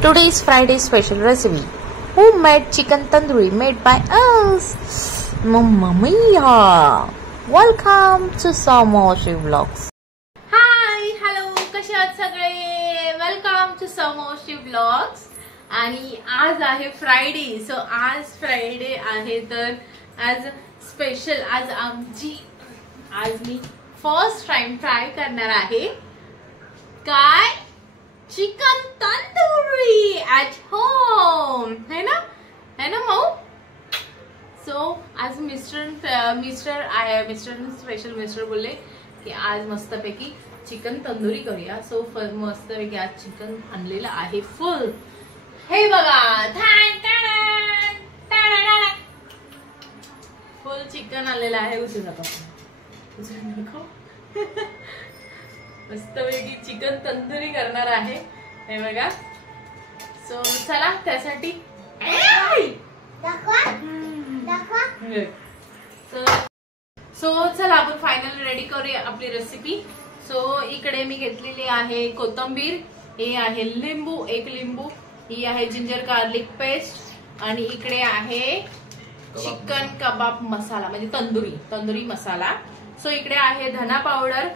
Today's Friday special recipe: homemade chicken tandoori made by us. Mamma mia! Welcome to Samoshi Vlogs. Hi hello, कसे आहात सगळे? Welcome to Samoshi vlogs. आणि आज आहे Friday. So आज Friday आहे तर आज स्पेशल आज मी फर्स्ट टाइम ट्राय करणार आहे काय चिकन तंदूरी ॲट होम. है ना माऊ? सो आज मिस्टर बोलले की आज मस्तपैकी चिकन तंदुरी करूया. सो मस्तपैकी आज चिकन आणलेलं आहे फुल. हे बघा, फुल चिकन आणलेलं आहे. उचलू नको. मस्तपैकी चिकन तंदुरी करणार आहे. हे बघा. सो चला त्यासाठी सो चला आपण फायनल रेडी करूया आपली रेसिपी. सो इकडे मी घेतलेली आहे कोथिंबीर, हे आहे लिंबू, एक लिंबू, ही आहे जिंजर गार्लिक पेस्ट, आणि इकडे आहे चिकन कबाब मसाला म्हणजे तंदुरी मसाला. सो इकडे आहे धना पावडर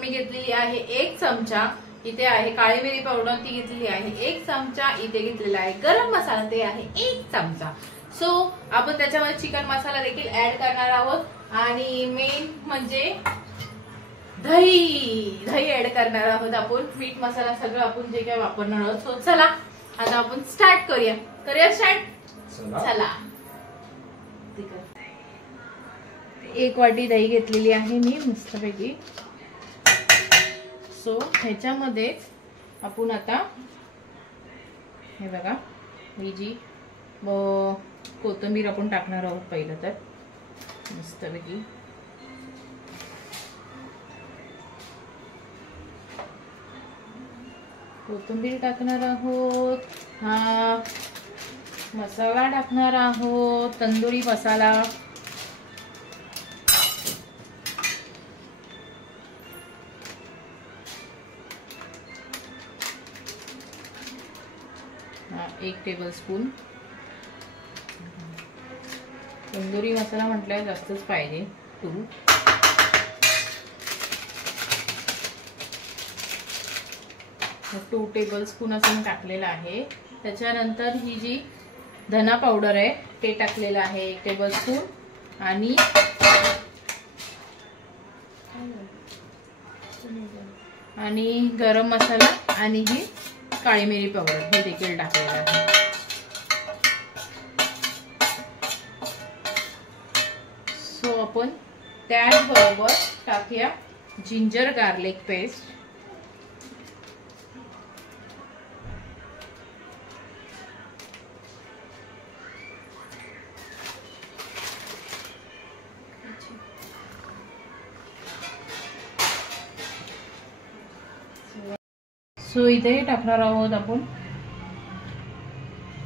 मी घेतलेली आहे 1 चमचा. इथे आहे काळी मिरी पावडर, ती घेतलेली आहे 1 चमचा. इथे घेतलेला आहे गरम मसाला, ते आहे 1 चमचा. सो आपण त्याच्यामध्ये चिकन मसाला देखील ऍड करणार आहोत. आणि मेन म्हणजे दही ऍड करणार आहोत आपण. मीठ मसाला सगळं आपण जे काय वापरणार आहोत. सो चला आता आपण स्टार्ट करूया स्टार्ट. चला. 1 वाटी दही घेतलेली आहे मी मस्तपैकी. सो ह्याच्यामध्येच आपण आता हे बघा, ही जी कोथिंबीर आपण टाकणार आहोत पहिलं तर मस्तपैकी. कोथिंबीर टाकणार आहोत. हा मसाला टाकणार आहोत, तंदुरी मसाला. हा 1 टेबलस्पून. तंदुरी मसाला म्हटल्यावर जास्तच पाहिजे. 2 टेबलस्पून असं टाकलेलं आहे. त्याच्यानंतर ही जी धना पावडर आहे ते टाकलेलं आहे 1 टेबलस्पून. आणि गरम मसाला आणि ही काळी मिरी पावडर हे देखील टाकलेलं आहे. सो आपण त्याचबरोबर टाकूया जिंजर गार्लिक पेस्ट. सो इथे टाकणार आहोत आपण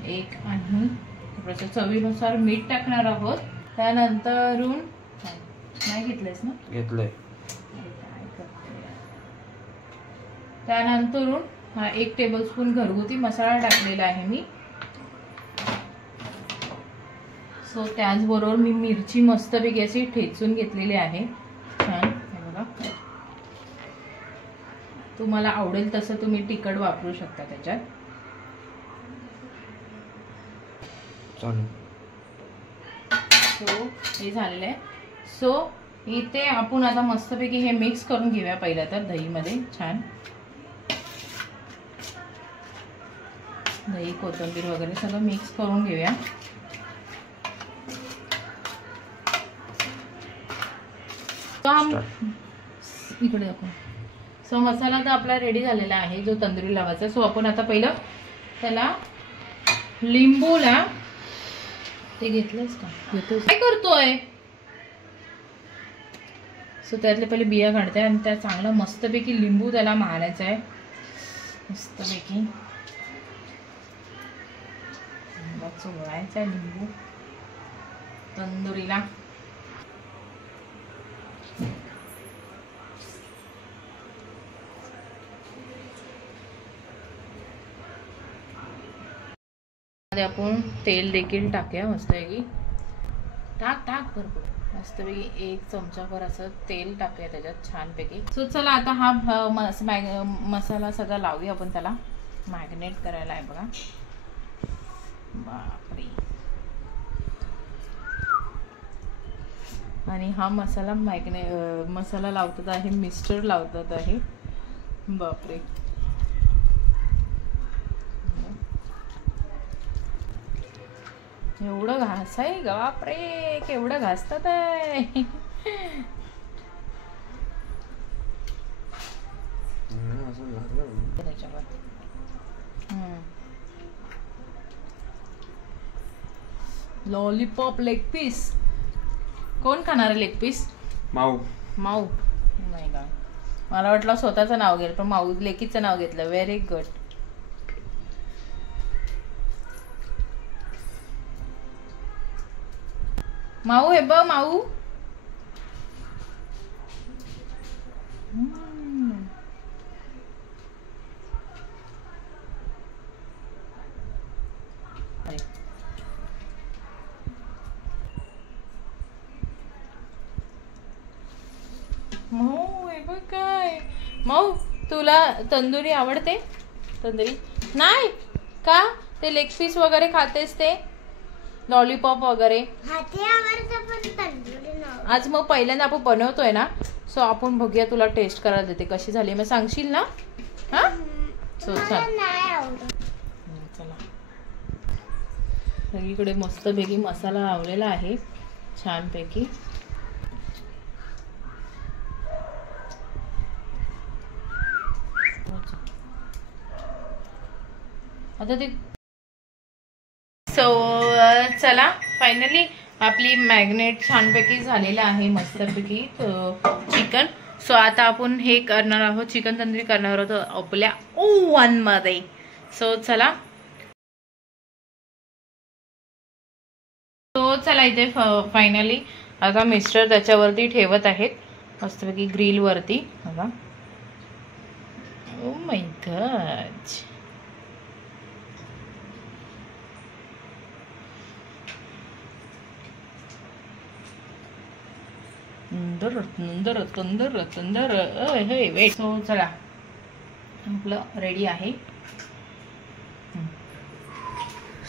1 आणि थोडंसं चवीनुसार मीठ टाकणार आहोत. त्यानंतरून नाही घेतलंयस ना? घेतलंय. त्यानंतरून हा 1 टेबलस्पून घरगुती मसाला टाकलेला आहे मी. सो त्याचबरोबर मी मिरची मस्तपैकी अशी ठेचून घेतलेली आहे छान. हे बघा, तुम्हाला आवडेल तसं तुम्ही तिखट वापरू शकता त्याच्यात. सो हे झालेलं आहे. सो इथे आपण आता मस्तपैकी हे मिक्स करून घेऊया पहिलं तर दहीमध्ये छान. दही कोथिंबीर वगैरे सगळं मिक्स करून घेऊया. इकडे दाखव. सो मसाला तर आपला रेडी झालेला आहे जो तंदुरी लावायचा. सो आपण आता पहिलं त्याला लिंबूला ते घेतलंस का? काय करतोय? सो त्यातले पहिले बिया काढते आणि त्या चांगला मस्तपैकी लिंबू त्याला मारायचा आहे मस्तपैकी. चोळायचा आहे लिंबू तंदुरीला. आपण तेल देखील टाकूया मस्तपैकी. टाक भरपूर मस्तपैकी 1 चमचाभर असं तेल टाकूया त्याच्यात छानपैकी. सो चला आता हा मसाला सगळा लावूया आपण त्याला. मॅग्नेट करायला आहे बघा. बापरे. आणि हा मसाला मसाला लावतात आहे मिस्टर लावतात आहे. बापरे. एवढं घासाय ग बापरे. केवढं घासतात आहे. Lollipop leg piece. कोण खाणार आहे लेग पीस? माऊ. नाही का, मला वाटलं स्वतःचं नाव घेईल पण माऊ लेकीचं नाव घेतलं. Very good. माऊ हे बघ माऊ. माऊ हे बघ काय. माऊ तुला तंदुरी आवडते? तंदुरी नाही का? ते लेग पीस वगैरे खातेस ते लॉलीपॉप वगैरे. आज मग पहिल्यांदा आपण बनवतोय ना, सो आपण बघूया तुला टेस्ट करायला देते कशी झाली मग सांगशील ना. हा सो चला सगळीकडे मस्तपैकी मसाला लावलेला आहे छानपैकी. आता ते सो चला फायनली आपली मॅग्नेट छानपैकी झालेलं आहे मस्तपैकी चिकन. सो आता आपण हे करणार आहोत चिकन तंदुरी करणार आहोत आपल्या ओव्हन मध्ये. सो चला इथे फायनली आता मिस्टर त्याच्यावरती ठेवत आहेत मस्तपैकी ग्रिल वरती बघा. ओ माय गॉड. तंदर हे वेट. सो चला आपलं रेडी आहे.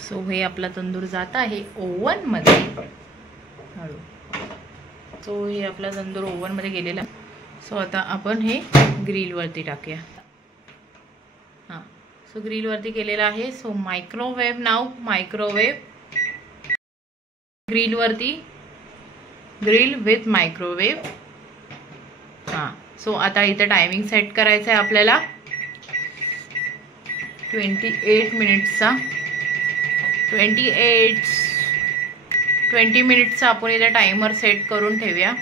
सो हे आपला तंदूर जात आहे ओव्हन मध्ये हळू. सो हे आपला तंदूर ओव्हन मध्ये गेलेला. सो आता आपण हे ग्रिल वरती टाकूया. हां सो ग्रिल वरती केलेला आहे. सो मायक्रोवेव्ह नाव मायक्रोवेव्ह ग्रिल वरती ग्रिल विथ मायक्रोवेव्ह. हां सो आता इथे टायमिंग सेट करायचं आहे आपल्याला 28 मिनिट्सचा. 20 मिनिट्सचा आपण इथे टायमर सेट करून ठेवूया.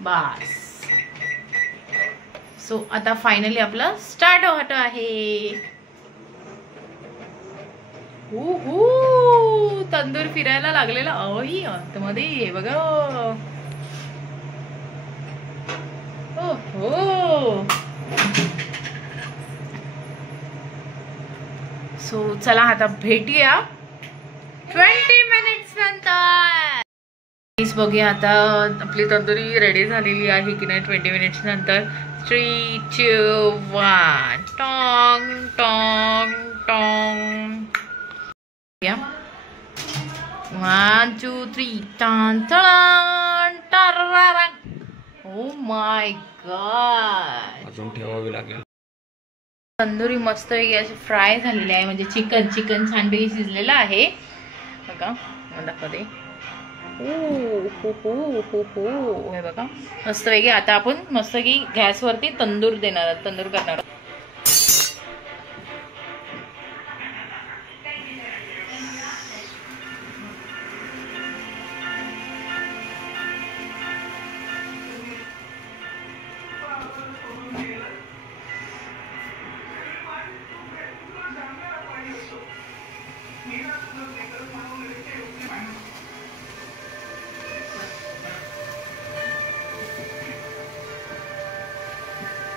बस. सो आता फायनली आपलं स्टार्ट होत आहे. तंदूर फिरायला लागलेला अही आतमध्ये बघा. ओहो. सो चला आता भेटूया 20 मिनिट्स नंतर. बघूया आता आपली तंदुरी रेडी झालेली आहे की नाही 20 मिनिट्स नंतर. 3, 2, 1 टॉंग टॉंग टॉंग. 1, 2, 3 टन टन टन. Oh my god. अजून ठेवावी लागेल. तंदुरी मस्त अशी फ्राय झालेली आहे म्हणजे चिकन छानपैकी शिजलेलं आहे बघा. दाखवते. हे बघा मस्तपैकी. आता आपण मस्तपैकी गॅसवरती तंदूर करणार आहोत.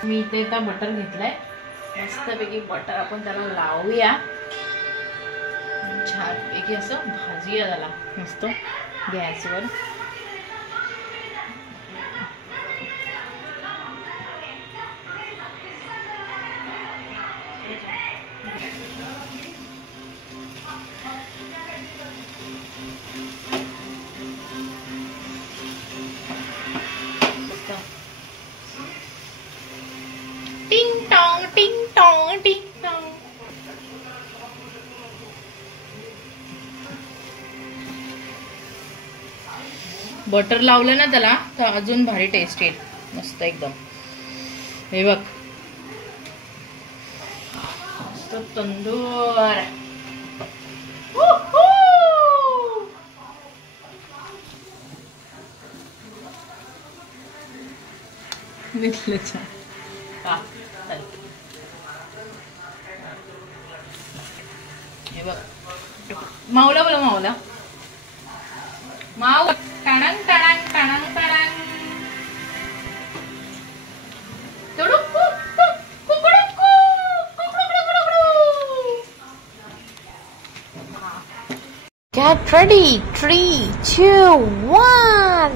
मी इथे आता बटर घेतलाय, मस्तपैकी बटर आपण त्याला लावूया, छानपैकी असं भाजूया त्याला मस्त गॅसवर. टिंग टॉंग टिंग टॉंग टिंग टॉंग. बटर लावलं ना त्याला तर अजून भारी टेस्ट येईल, मस्त एकदम. हे बघ मस्त तंदूर. हे बघ मावला बोला, मावला माव. टाणांग टाणांग टाणांग टाणांग. Get ready. 3, 2, 1.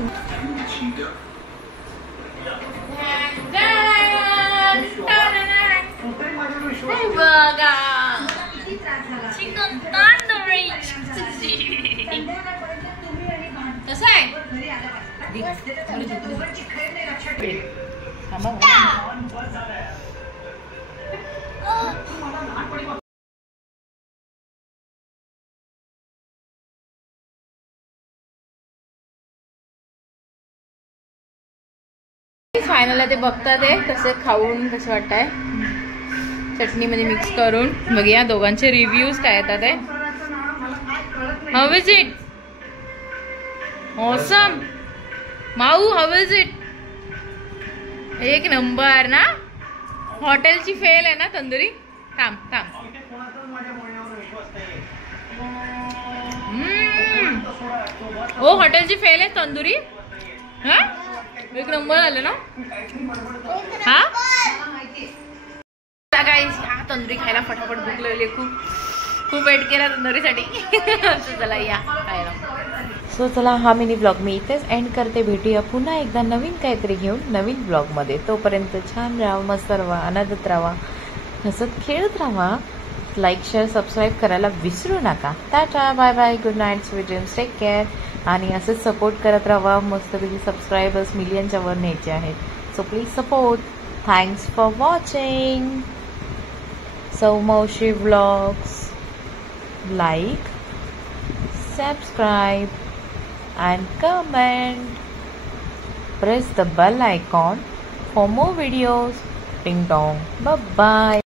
बघा चिकन तंदुरी कसं आहे. फायनल ते बघतात आहे तसे खाऊन कसं वाटतंय चटणीमध्ये मिक्स करून. बघूया दोघांचे रिव्ह्यूज काय येतात आहे. How is it? Awesome. Mau how is it? एक नंबर ना. हॉटेलची फेल आहे ना तंदुरी. थांब थांब. हो हॉटेलची फेल आहे तंदुरी. हा एक नंबर आलं ना. हा गाईस हा तंदुरी खायला फटाफट भूक लागली. खूप वेट केला तंदुरीसाठी. चला या खायला. सो चला हा मिनी ब्लॉग मी इथेच एंड करते. भेटूया पुन्हा एकदा नवीन काहीतरी घेऊन नवीन ब्लॉगमध्ये. तोपर्यंत छान राहा, मस्त राहा, आनंदात राहा, हसत खेळत राहा. लाईक शेअर सबस्क्राईब करायला विसरू नका. Tata bye bye, good night, sweet dreams, take care. आणि असंच सपोर्ट करत राहा. मस्तपैकी सबस्क्रायबर्स मिलियनच्या वर न्यायचे आहेत. So please support. Thanks for watching सौ मावशी vlogs. Like, subscribe and comment. Press the bell icon for more videos. Ding dong. Bye bye.